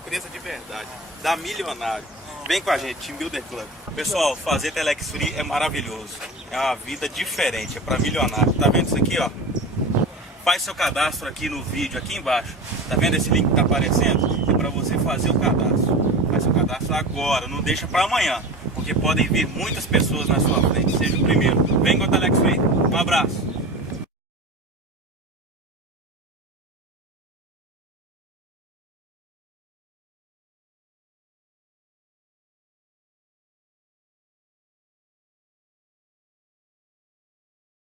empresa de verdade, da milionário. Vem com a gente, Team Builder Club. Pessoal, fazer Telex Free é maravilhoso. É uma vida diferente, é para milionário. Tá vendo isso aqui, ó? Faz seu cadastro aqui no vídeo, aqui embaixo. Tá vendo esse link que tá aparecendo? É para você fazer o cadastro. Faz seu cadastro agora, não deixa para amanhã, porque podem vir muitas pessoas na sua frente. Seja o primeiro. Vem com a Telex Free. Um abraço.